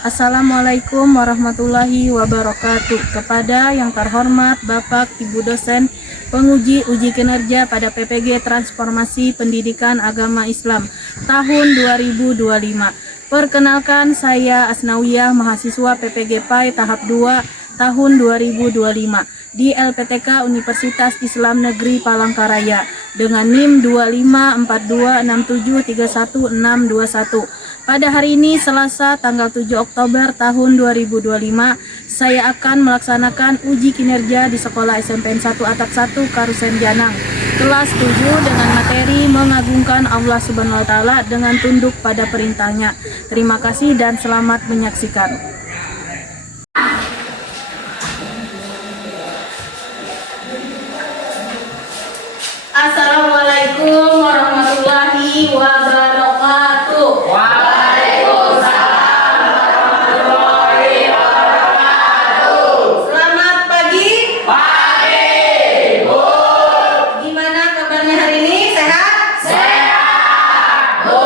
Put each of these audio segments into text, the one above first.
Assalamualaikum warahmatullahi wabarakatuh. Kepada yang terhormat Bapak Ibu dosen penguji uji kinerja pada PPG Transformasi Pendidikan Agama Islam tahun 2025. Perkenalkan, saya Asnawiyah, mahasiswa PPG PAI tahap 2 tahun 2025 di LPTK Universitas Islam Negeri Palangkaraya dengan NIM 2542673161. Pada hari ini Selasa tanggal 7 Oktober tahun 2025, saya akan melaksanakan uji kinerja di Sekolah SMPN 1 Atap 1 Karusen Janang kelas 7 dengan materi mengagungkan Allah Subhanahu wa taala dengan tunduk pada perintahnya. Terima kasih dan selamat menyaksikan. Assalamualaikum warahmatullahi wabarakatuh. Waalaikumsalam warahmatullahi wabarakatuh. Selamat pagi. Pagi, Bu. Gimana kabarnya hari ini? Sehat? Sehat, Bu.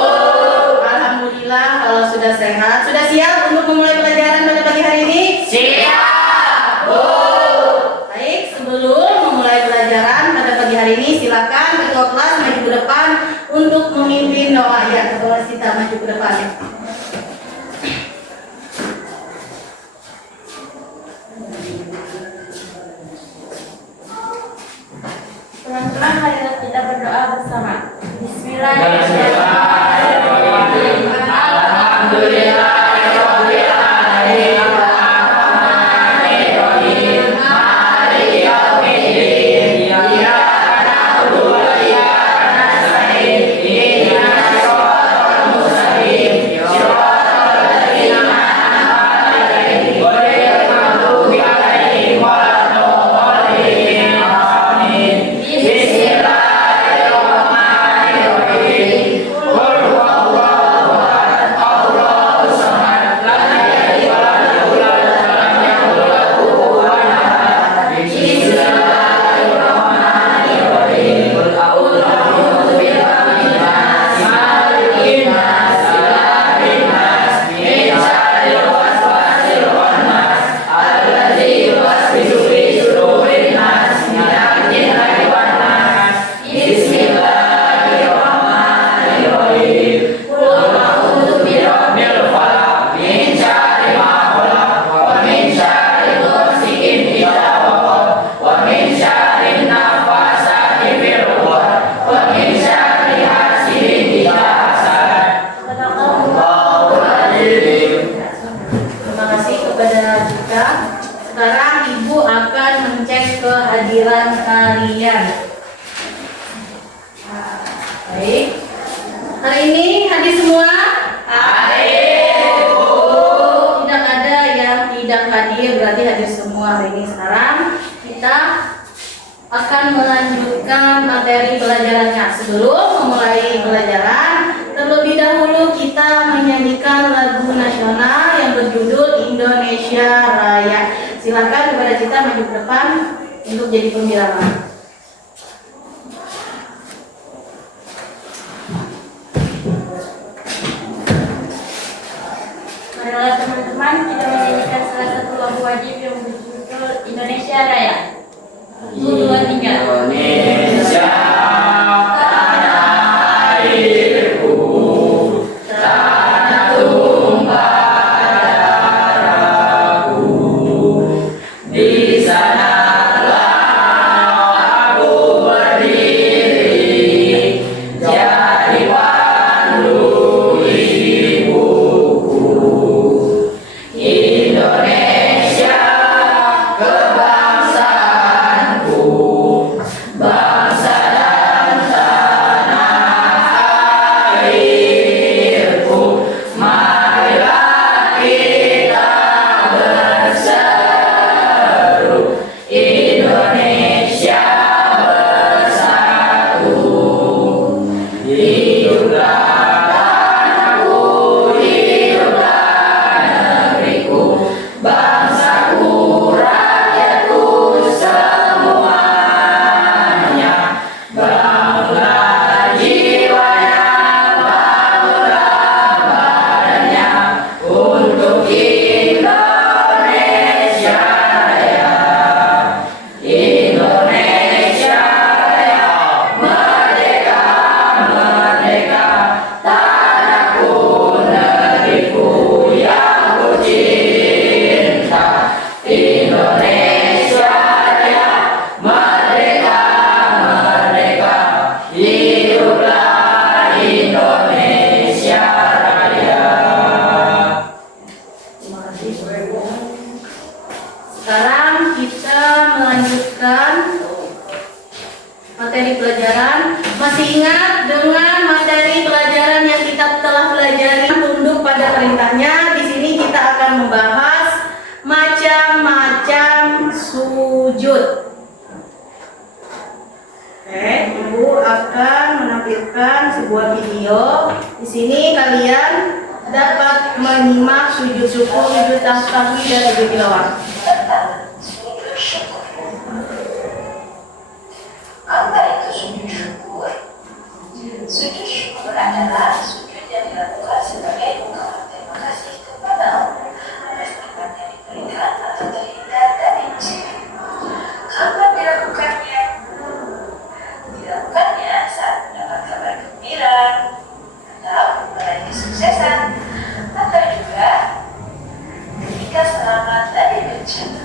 Alhamdulillah kalau sudah sehat. Sudah siap untuk memulai pelajaran pada pagi hari ini? Siap, Bu. Baik, sebelum memulai pelajaran pada pagi hari ini, silakan ketua kelas maju ke depan untuk memimpin doa. Ya, ketua kelas kita maju ke depan. Teman-teman, marilah kita berdoa bersama. Bismillahirrahmanirrahim. Alhamdulillahirabbil alamin. Arrahmanirrahim. Maliki yaumiddin. Iyyaka na'budu wa iyyaka nasta'in. Ihdinas siratal mustaqim. Siratal ladzina an'amta 'alaihim ghairil maghdubi 'alaihim waladdallin. Amin. Bismillahirrahmanirrahim. Qul huwallahu ahad, Allahus samad, lam yalid wa lam yulad wa lam yakul lahu kufuwan ahad. Bismillahirrahmanirrahim. Qul a'udzu birabbin nas, malikin nas, ilahin nas, min syarril waswasil khannas, alladzi yuwaswisu fi sudurin nas, minal jinnati wan nas. Bismillahirrahmanirrahim. Qul a'udzu birabbil falaq, min syarri ma khalaq, wa min syarri ghasiqin idza waqab, wa min syarri nafasati fil 'uqad, wa min syarri hasidin idza hasad. Allahu adzim. Terima kasih kepada kita. Sekarang Ibu akan mencek kehadiran kalian. Baik. Hari ini hadir semua? Hadir, Bu. Tidak ada yang tidak hadir, berarti hadir semua hari ini. Sekarang kita akan melanjutkan materi pelajarannya. Sebelum memulai pelajaran, terlebih dahulu kita menyanyikan lagu nasional yang berjudul Indonesia Raya. Silakan kepada kita maju ke depan untuk jadi pembirama. Marilah teman-teman kita menyanyikan salah satu lagu wajib yang berjudul Indonesia Raya. 1, 2, 3. Indonesia tanah airku, tanah tumpah darahku. Di sanalah aku berdiri, jadi pandu ibuku. Indonesia kebangsaanku, Masih ingat dengan materi pelajaran yang kita telah pelajari, tunduk pada perintahnya. Di sini kita akan membahas macam-macam sujud. Oke, Ibu akan menampilkan sebuah video. Di sini kalian dapat menyimak sujud syukur, sujud tahmid, dan sujud tilawah. Apa itu sujud syukur? Sujud syukur adalah sujud yang dilakukan sebagai ungkapan terima kasih kepada Allah atas nikmat yang diberikan atau terhindar dari musibah. Kapan dilakukannya? Dilakukannya saat mendapat kabar gembira atau meraih kesuksesan, atau juga ketika selamat dari bencana.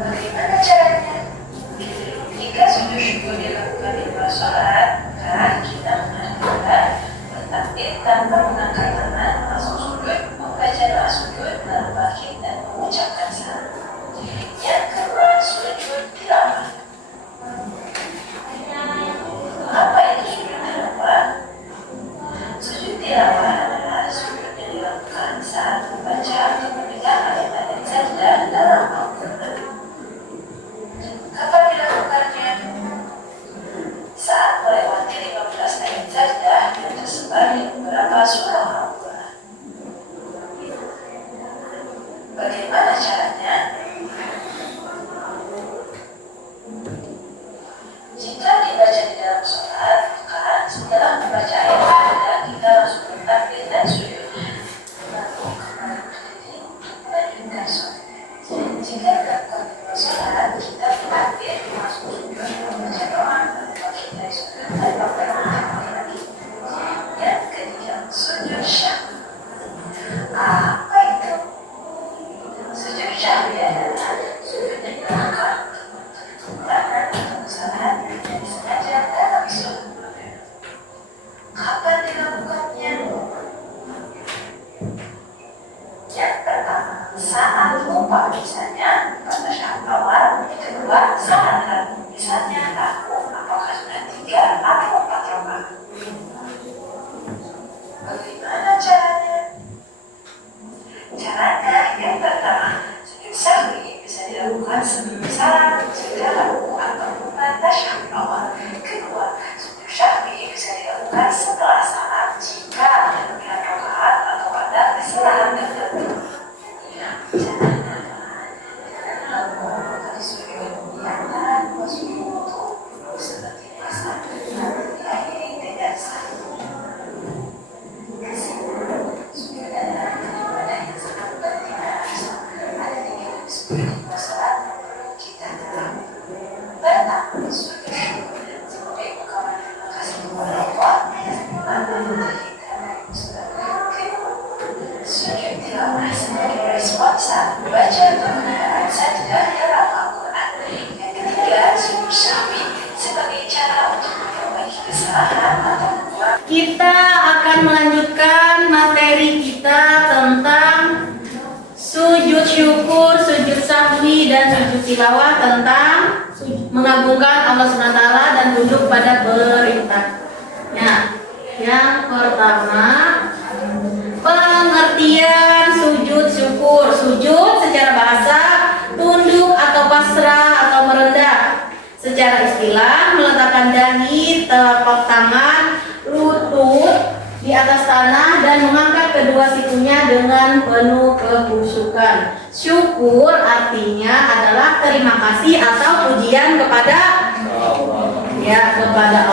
Bagaimana caranya? Jika sujud syukur dilakukan di luar sholat, maka kita menghadapkan bertakbir tanpa mengangkat tangan, langsung sujud, membaca doa sujud, lalu bangkit dan mengucapkan salam. Yang kedua, sujud tilawah. Apa itu sujud tilawah? Sujud tilawah adalah sujud yang dilakukan saat membaca atau mendengar ayat-ayat sajdah dalam Al-Quran. Kapan dilakukannya? Saat melewati 15 ayat sajdah yang tersebar di beberapa surah Al-Quran. Bagaimana caranya? Jika dibaca di dalam sholat, maka setelah membaca ayat sajdah kita langsung bertakbir dan sujud. Lalu kembali berdiri melanjutkan sholat. Jika dilakukan di luar sholat, kita bertakbir langsung sujud membaca doa lalu bangkit dari sujud tanpa berulang lagi. Yang ketiga, sujud syahwi. Apa itu? Sujud syahwi adalah sujud yang dilakukan kekurangan atau kesalahan yang disengaja dalam sholat. Kapan dilakukannya? Yang pertama, saat lupa, misalnya pada syahwat awal. Yang kedua, saat ragu, misalnya ragu apakah sudah 3 atau 4 rakaat. Bagaimana caranya? Caranya yang pertama, sujud sahwi bisa dilakukan sebelum salam, setelah ruku atau pada syahwat awal. Kedua, sujud sahwi bisa dilakukan setelah salam jika ada kelebihan rakaat atau ada kesalahan tertentu. Sujud tilawah sebagai respon saat membaca atau mendengar sajdah dalam Al-Quran. Yang ketiga, sujud sahwi sebagai cara untuk memperbaiki kesalahan atau membuat. Kita akan melanjutkan materi kita tentang sujud syukur, sujud sahwi, dan sujud tilawah, tentang mengagungkan Allah SWT dan tunduk pada perintahnya. Yang pertama, pengertian sujud syukur. Sujud secara bahasa tunduk atau pasrah atau merendah. Secara istilah meletakkan dahi, telapak tangan, lutut di atas tanah dan mengangkat kedua sikunya dengan penuh kekhusyukan. Syukur artinya adalah terima kasih atau pujian kepada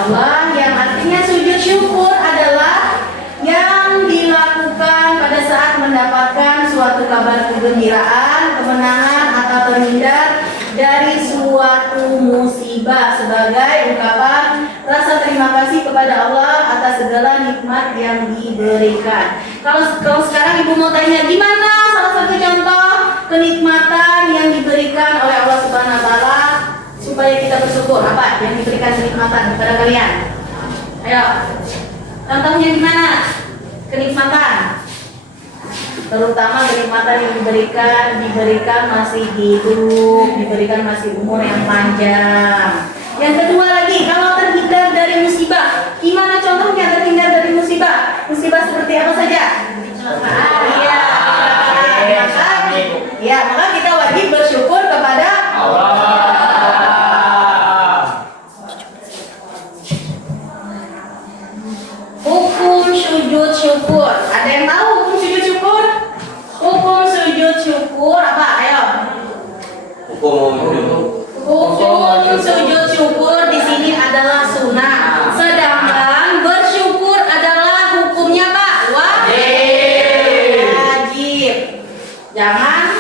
Allah, yang artinya sujud syukur adalah yang dilakukan pada saat mendapatkan suatu kabar kegembiraan, kemenangan atau terhindar dari suatu musibah sebagai ungkapan rasa terima kasih kepada Allah atas segala nikmat yang diberikan. Kalau sekarang Ibu mau tanya, gimana salah satu contoh kenikmatan yang diberikan oleh Allah Subhanahu wa taala supaya kita bersyukur? Apa yang diberikan kenikmatan kepada kalian? Ayo. Contohnya gimana? Kenikmatan. Terutama kenikmatan yang diberikan masih hidup, diberikan masih umur yang panjang. Yang kedua lagi, kalau terhindar dari musibah, gimana contohnya terhindar dari musibah? Musibah seperti apa saja? Iya. Maka kita wajib bersyukur kepada Allah. Hukum sujud syukur. Ada yang tahu hukum sujud syukur? Hukum sujud syukur apa? Ayo. Hukum sujud syukur di sini adalah sunnah. Sedangkan bersyukur adalah hukumnya Pak wajib. Jangan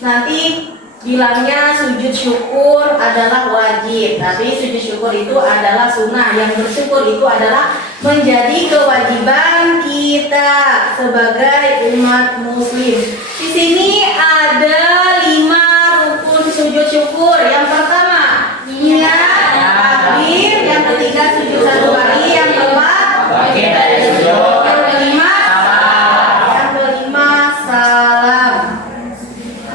nanti bilangnya sujud syukur adalah wajib, tapi sujud syukur itu adalah sunnah. Yang bersyukur itu adalah menjadi kewajiban kita sebagai umat muslim. Di sini ada 5 rukun sujud syukur. Yang pertama, niat takbir. Yang ketiga, sujud 1 kali. Yang keempat, Bangkit dari sujud. yang kelima, salam.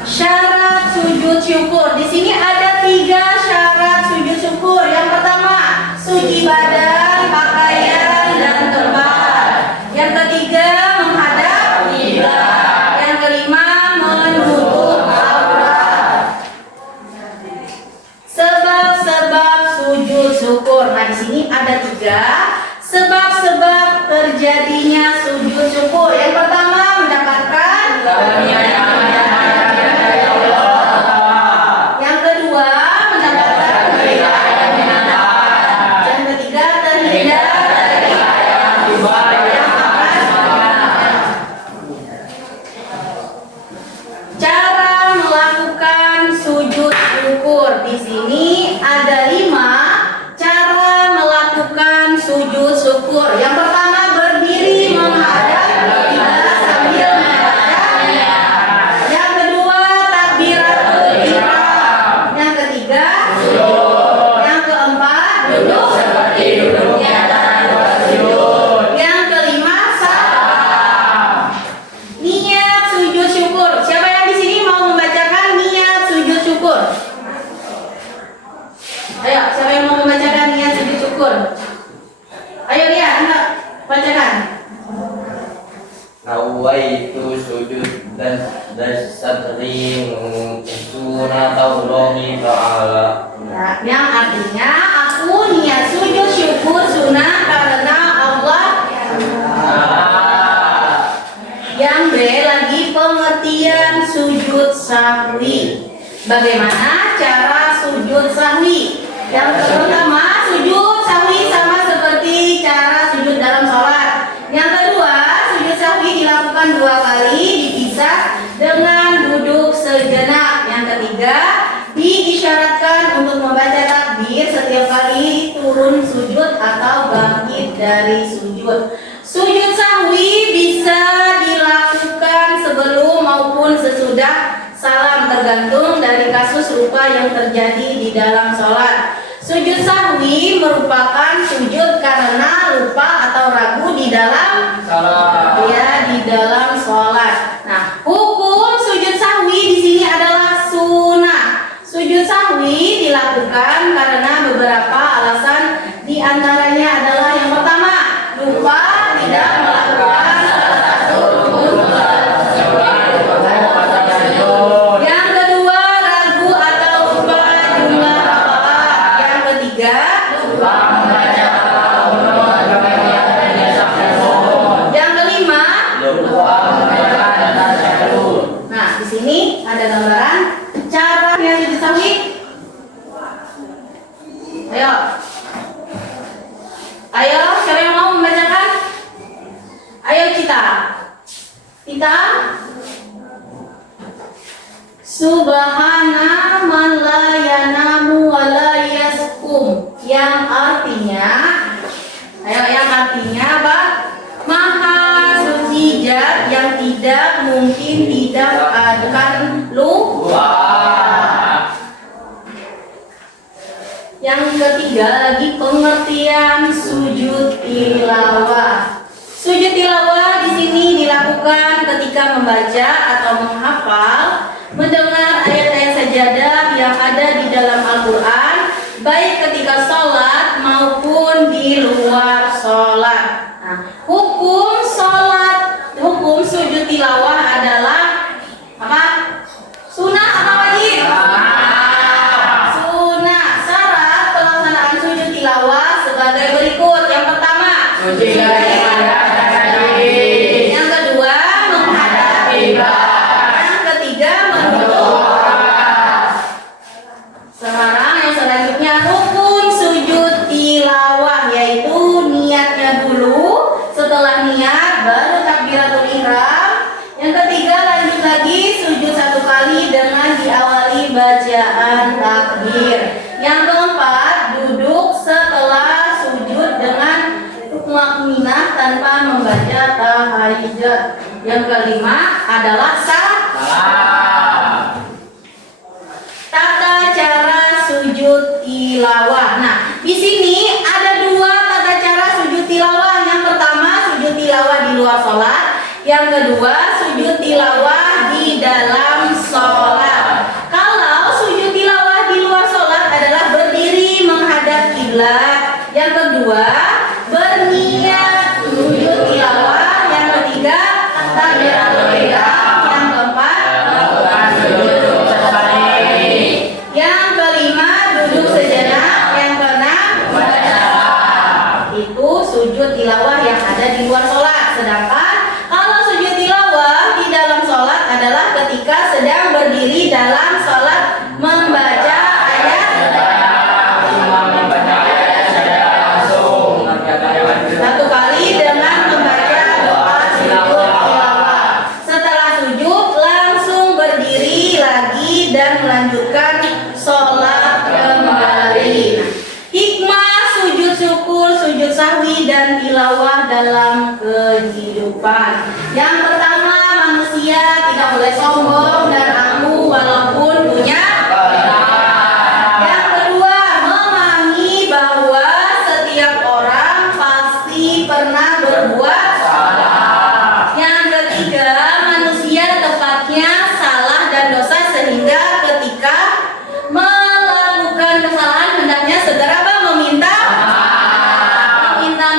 Syarat sujud syukur. Di sini ada 3 syarat sujud syukur. Yang pertama, suci badan, pakaian, dan tempat. Yang ketiga, menghadap kiblat. Yang kelima, menutup aurat. Sebab-sebab sujud syukur. Nah, di sini ada 3 sebab-sebab terjadinya sujud syukur. Yang pertama, mendapatkan yang kedua, mendapatkan yang ketiga, terhindar dari cara melakukan sujud syukur. Di sini ada 5 cara melakukan sujud syukur. Yang pertama, berdiri menghadap kiblat sambil membaca. Yang kedua, takbiratul ihram. Yang ketiga, yang keempat, duduk seperti duduknya dalam bersujud. Yang kelima, salam. Niat sujud syukur. Siapa yang di sini mau membacakan niat sujud syukur? Ayo, siapa yang mau membacakan niat sujud syukur? Ayo lihat, anak bacakan. Nawaitu sujud dan sadri sunatallahi ta'ala. Ya, yang artinya aku niat sujud syukur sunnah karena Allah. Yang B lagi pengertian sujud sahwi. Bagaimana cara sujud sahwi? Yang pertama, sujud sahwi sama seperti cara sujud dalam sholat. Yang kedua, sujud sahwi dilakukan 2 kali dipisah dengan duduk sejenak. Yang ketiga, diisyaratkan untuk membaca takbir setiap kali turun sujud atau bangkit dari sujud. Sujud sahwi bisa dilakukan sebelum maupun sesudah salam, tergantung dari kasus lupa yang terjadi di dalam sholat. Sujud sahwi merupakan sujud karena lupa atau ragu di dalam di dalam sholat. Nah, hukum sujud sahwi di sini adalah sunnah. Sujud sahwi dilakukan karena beberapa alasan, di antaranya adalah yang pertama, lupa tidak melakukan salah satu rukun. Yang kedua, ragu atau lupa jumlah rakaat. Yang ketiga, lupa membaca yang kelima, nah di sini ada gambaran cara yang sujud sahwi. Ayo, siapa yang mau membacakan? Ayo Cita. Subhana man la yanamu wa la yaskum. Yang artinya, apa? Maha suci Zat yang tidak mungkin tidak akan lupa. Yang ketiga lagi pengertian sujud tilawah. Sujud tilawah di sini dilakukan ketika membaca atau menghafal, mendengar ayat-ayat sajadah yang ada di dalam Al-Quran, baik ketika di luar sholat. Nah, hukum sholat, hukum sujud tilawah adalah apa? Sunnah atau wajib? Sunnah. Syarat pelaksanaan sujud tilawah sebagai berikut. Yang pertama, yang kedua, menghadap kiblat. Yang ketiga, menutup. Sekarang yang selanjutnya rukun sujud tilawah, yaitu niatnya dulu. Setelah niat baru takbiratul ihram. Yang ketiga, lanjut lagi sujud 1 kali dengan diawali bacaan takbir. Yang keempat, duduk setelah sujud dengan tumakninah tanpa membaca tahiyat. Yang kelima adalah tata cara sujud tilawah. Nah, di sini ada 2 tata cara sujud tilawah. Yang pertama, sujud tilawah di luar sholat. Yang kedua, sujud tilawah di dalam sholat. Kalau sujud tilawah di luar sholat adalah berdiri menghadap kiblat. Yang kedua, berniat sujud tilawah. Yang ketiga, takbiratul ihram. Yang keempat, yang kelima, duduk sejenak. Yang keenam, itu sujud tilawah yang ada di luar sholat. Sedangkan kalau sujud tilawah di dalam sholat adalah ketika sedang berdiri dalam sholat membaca ayat 1 kali dengan membaca doa sujud tilawah. Setelah sujud langsung berdiri lagi dan melanjutkan sholat kembali. Hikmah sujud syukur, sujud sahwi dan tilawah dalam kehidupan. Yang pertama, manusia tidak boleh sombong dan angkuh walaupun punya. Yang kedua, memahami bahwa setiap orang pasti pernah berbuat salah. Yang ketiga, manusia tepatnya salah dan dosa sehingga ketika melakukan kesalahan hendaknya segera meminta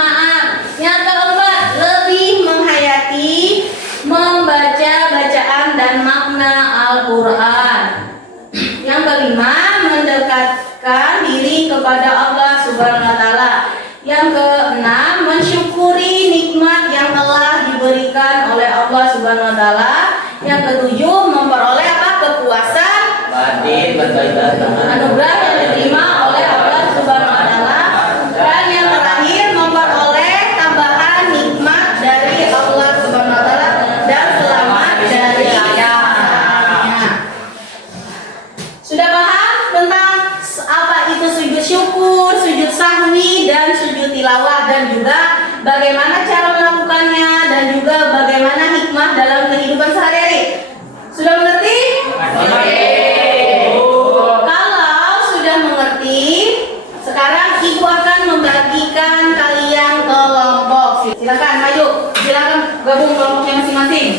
maaf. Yang keempat, lebih menghayati membaca bacaan dan makna Al-Quran. Yang kelima, mendekatkan diri kepada Allah Subhanahu wa Ta'ala. Yang keenam, mensyukuri nikmat yang telah diberikan oleh Allah Subhanahu wa Ta'ala. Yang ketujuh, memperoleh apa? Kepuasan anugerah yang diterima oleh Allah Subhanahu wa Ta'ala. Dan yang terakhir, memperoleh tambahan nikmat dari Allah Subhanahu wa Ta'ala dan selamat dari azabnya. Sudah paham tentang apa itu sujud syukur, sujud sahwi, dan sujud tilawah, dan juga bagaimana cara melakukannya, dan juga bagaimana hikmah dalam kehidupan sehari-hari? Sudah mengerti? Kalau sudah mengerti, sekarang ibu akan membagikan kalian kelompok. Silakan maju, silakan gabung kelompoknya masing-masing.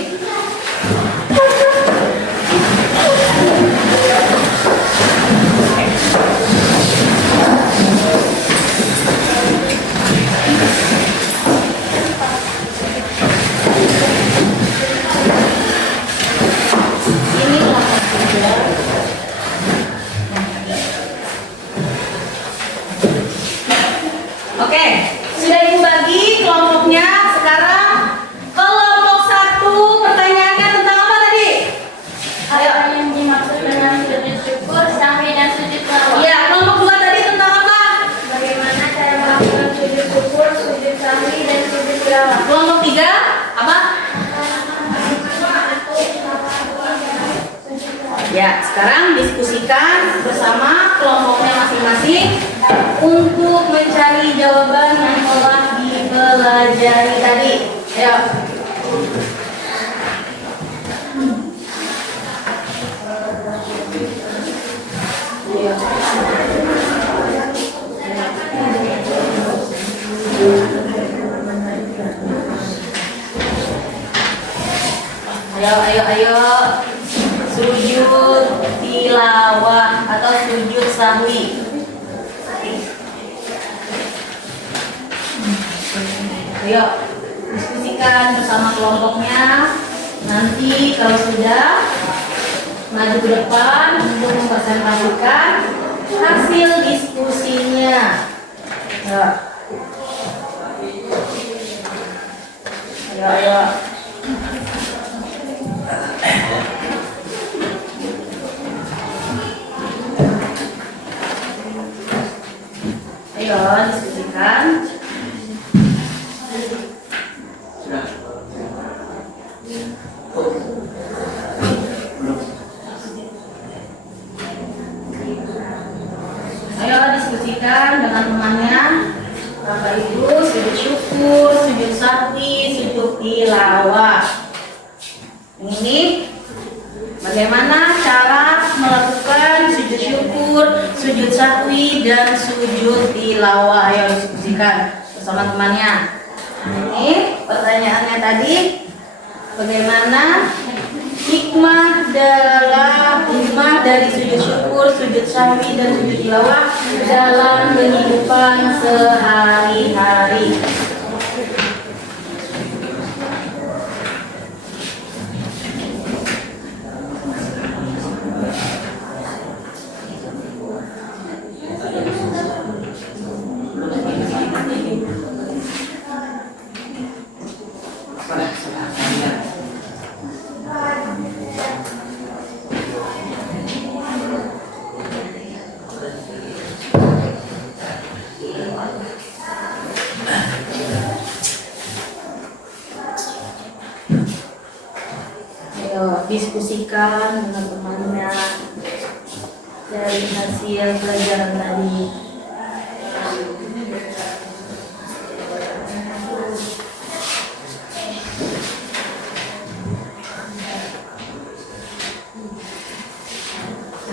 Ini kelompok 3. Oke, sudah ibu bagi kelompoknya. Sekarang kelompok 1, pertanyaannya tentang apa tadi? Ayo. Yang dimaksud dengan sujud syukur, sahwi dan sujud tilawah. Iya, kelompok 2 tadi tentang apa? Bagaimana cara melakukan sujud syukur, sujud sahwi dan sujud tilawah? Kelompok 3 apa? Ya, sekarang diskusikan bersama kelompoknya masing-masing untuk mencari jawaban yang telah dipelajari tadi. Ayo. Ayo. Sujud tilawah atau sujud sahwi. Ayo diskusikan bersama kelompoknya. Nanti kalau sudah maju ke depan untuk mempresentasikan hasil diskusinya. Ya. Ayo. Ayo diskusikan. Ayo diskusikan dengan temannya. Bapak Ibu, sujud syukur, sujud sahwi, sujud tilawah. Ini bagaimana cara melakukan sujud syukur, sujud sahwi, dan sujud tilawah. Ayo diskusikan bersama temannya. Ini pertanyaannya tadi, bagaimana hikmah dari sujud syukur, sujud sahwi, dan sujud tilawah dalam kehidupan sehari-hari. Ayo diskusikan dengan temannya dari hasil pelajaran tadi.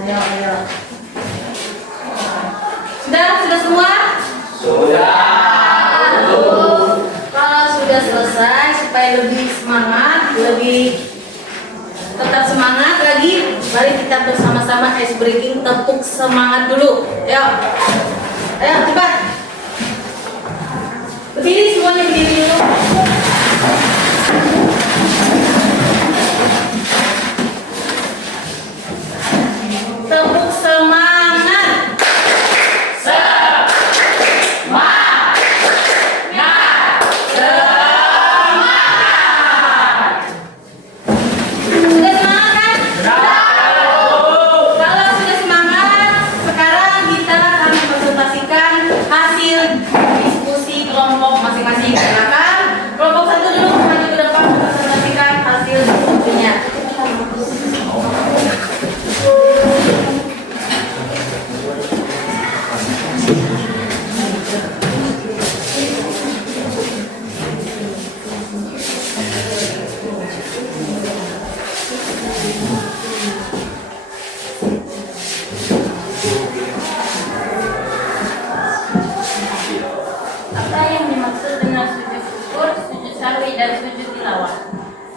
Ayo. Sudah semua? Kalau sudah selesai, supaya lebih semangat, tetap semangat lagi, mari kita bersama-sama ice breaking, tepuk semangat dulu. Ayo cepat. Berdiri semuanya, berdiri dulu. Tepuk semangat. Sudah semangat kan? Kalau sudah semangat, sekarang kita akan presentasikan hasil diskusi kelompok masing-masing. Silakan kelompok satu dulu maju ke depan mempresentasikan hasil diskusinya. Apa yang dimaksud dengan sujud syukur, sujud sahwi, dan sujud tilawah?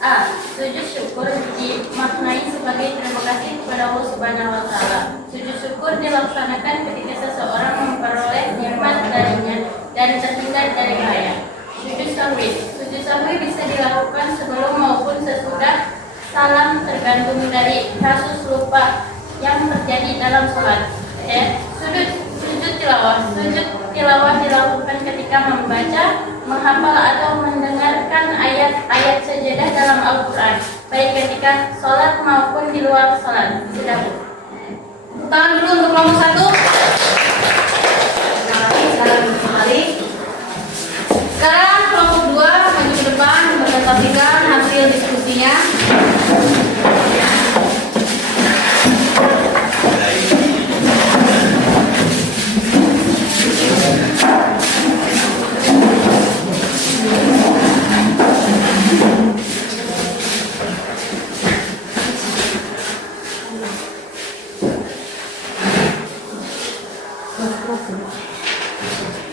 A. Sujud syukur dimaknai sebagai terima kasih kepada Allah Subhanahu wa Ta'ala. Sujud syukur dilaksanakan ketika seseorang memperoleh nikmat darinya dan terhindar dari bahaya. Sujud sahwi bisa dilakukan sebelum maupun sesudah salam, tergantung dari kasus lupa yang terjadi dalam sholat. Sujud tilawah dilakukan ketika membaca, menghafal, atau mendengarkan ayat-ayat sajadah dalam Al-Quran, baik ketika sholat maupun di luar sholat. Sudah, Bu? Tangan dulu untuk kelompok satu. Sekarang kelompok dua maju ke depan mempresentasikan hasil diskusinya.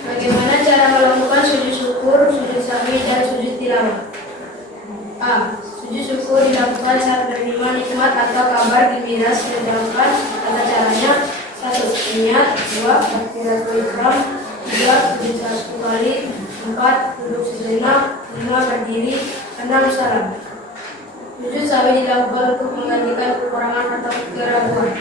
Bagaimana cara melakukan sujud syukur, sujud sahwi, dan sujud tilawah? A. Sujud syukur dilakukan saat menerima nikmat atau kabar gembira menjalankan. Tata caranya: 1. Niat. 2. Takbiratul ihram. 3. Sujud 1 kali. 4. 4. Duduk sejenak. 5. Berdiri. 6. Salam. Sujud sahwi dilakukan untuk menggantikan kekurangan atau keraguan.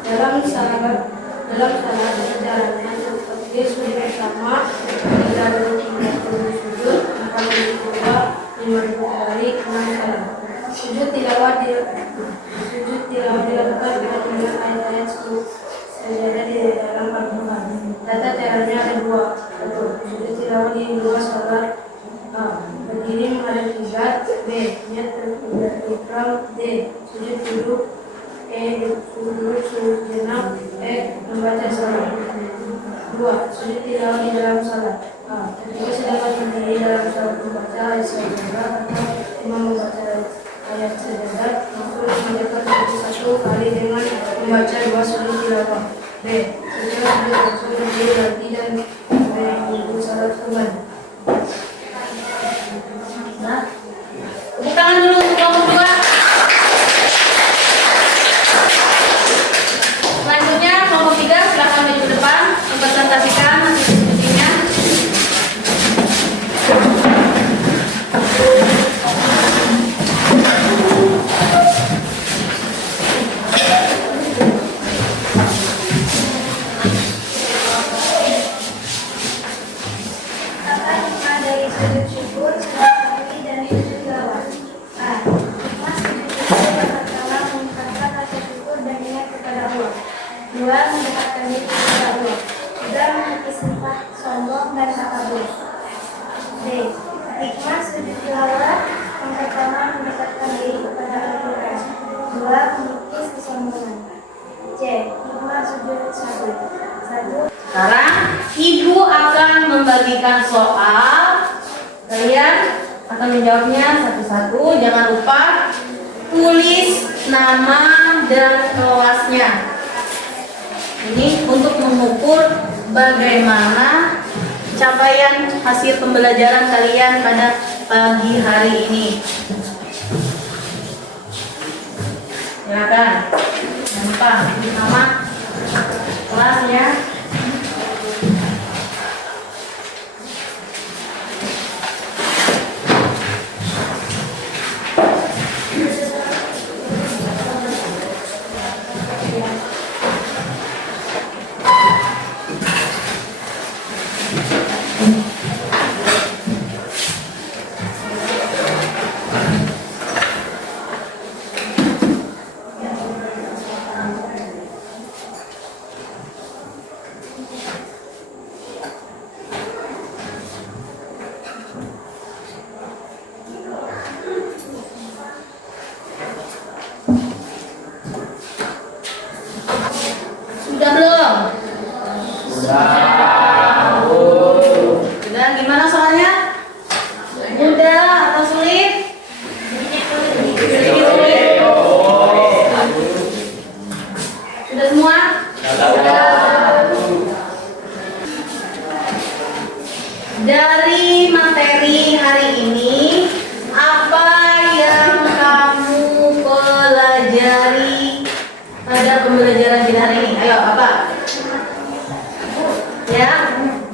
Dalam salat perjalanan seperti sujud pertama, 3 sujud, 4 kedua, 5 balik, 6 salam. Sujud tilawah dilakukan dengan mendengar ayat-ayat sajadah di dalam Al-Quran. Tata caranya ada 2. 1. Sujud tilawah di luar salat. A. Berdiri menghadap kiblat. B. Niat berikram. D. Sujud duduk. E. Sujud sejenak. E. Membaca salam. 2. Sujud tilawah di dalam salat. A. Ketika sedang berdiri dalam salat membaca ayat sajadah atau imam membaca ayat sajadah, langsung mengerjakan satu kali dengan membaca 2 sujud tilawah. B. Setelah sujud langsung berdiri lagi dan menunggu salat kembali. Tepuk tangan dulu untuk kelompok 2. Selanjutnya kelompok 3 silakan maju ke depan mempresentasikan hasil diskusinya. Apa hikmah dari sujud syukur, sujud sahwi, dan sujud tilawah? A. Hikmah sujud syukur pertama mengucapkan rasa syukur dan ingat kepada Allah. 2. Mendekatkan diri kepada Allah. 3. Memiliki sifat sombong dan takabur. D. Hikmah sujud tilawah yang pertama mendekatkan diri kepada Al-Quran. 2. Memiliki kesombongan. C. Hikmah sujud sahwi. 1. Sekarang ibu akan membagikan soal. Kalian akan menjawabnya satu-satu. Jangan lupa tulis nama dan kelasnya. Ini untuk mengukur bagaimana capaian hasil pembelajaran kalian pada pagi hari ini. Silakan. Jangan lupa tulis nama, kelasnya. Sudah belum? Sudah. Gimana soalnya? Mudah atau sulit? Sedikit sulit. Sudah semua? Sudah. Dari materi hari ini, apa yang kamu pelajari pada pembelajaran kita hari ini? Ayo, apa? Ya,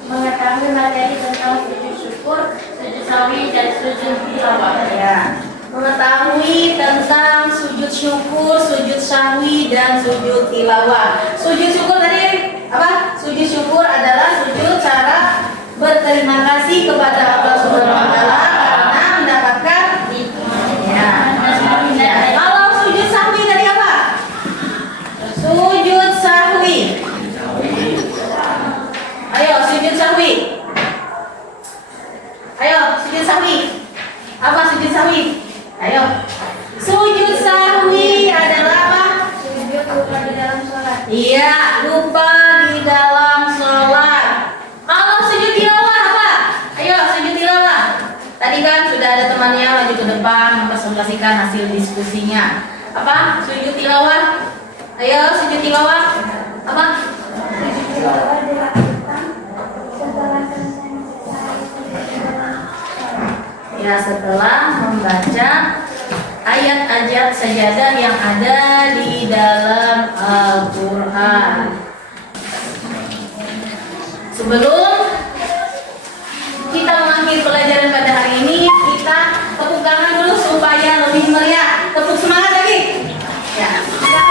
Mengetahui materi tentang sujud syukur, sujud sahwi, dan sujud tilawah. ya. Mengetahui tentang sujud syukur, sujud sahwi, dan sujud tilawah. Sujud syukur tadi apa? Sujud syukur adalah sujud cara berterima kasih kepada Allah Subhanahu wa taala karena mendapatkan ya. Kalau sujud sahwi tadi apa? Sujud sahwi. Ayo sujud sahwi. Ayo sujud sahwi. Apa sujud sahwi? Ayo. Sujud sahwi adalah apa? Sujud lupa di dalam sholat. Iya, lupa di dalam sholat. Kalau sujud tilawah apa? Ayo sujud tilawah. Tadi kan sudah ada temannya maju ke depan mempresentasikan hasil diskusinya. Apa? Sujud tilawah. Ayo sujud tilawah. Apa? Sujud tilawah dilakukan setelah selesai Ya, setelah membaca ayat-ayat sajadah yang ada di dalam Al-Quran. Sebelum materi pelajaran pada hari ini, kita tepuk tangan dulu supaya lebih meriah. Tepuk semangat lagi. Ya. Tepuk semangat.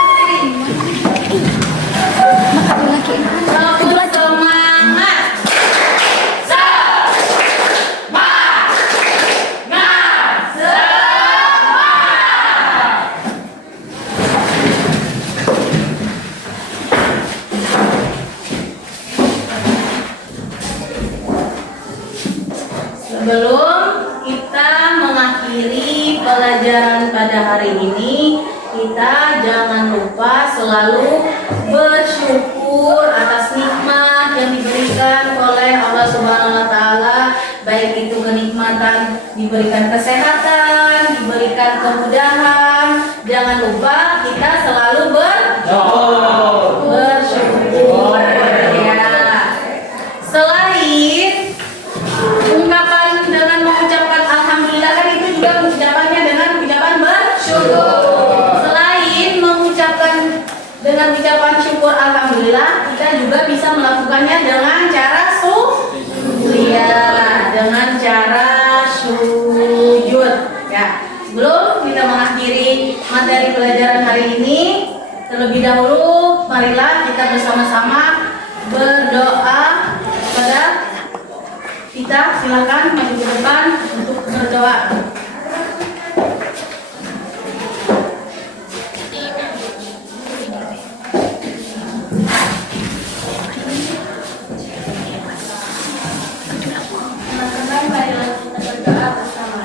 Sebelum kita mengakhiri pelajaran pada hari ini, kita jangan lupa selalu bersyukur atas nikmat yang diberikan oleh Allah Subhanahu wa taala, baik itu kenikmatan diberikan kesehatan, diberikan kemudahan. Jangan lupa kita selalu bersyukur. Ya. Selain ungkapan dengan mengucapkan alhamdulillah, kan itu juga ucapannya dengan ucapan bersyukur. Selain mengucapkan dengan ucapan syukur alhamdulillah, kita juga bisa melakukannya dengan cara dengan cara sujud. Ya, sebelum kita mengakhiri materi pelajaran hari ini, terlebih dahulu marilah kita bersama-sama berdoa kepada kita. Silakan maju ke depan untuk berdoa. Teman-teman, marilah kita berdoa bersama.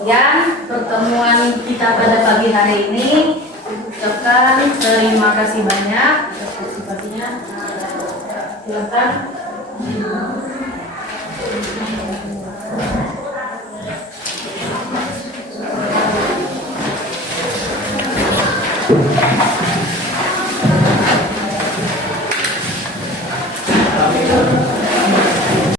Sekian pertemuan kita pada pagi hari ini. Ucapkan terima kasih banyak atas partisipasinya. Silakan.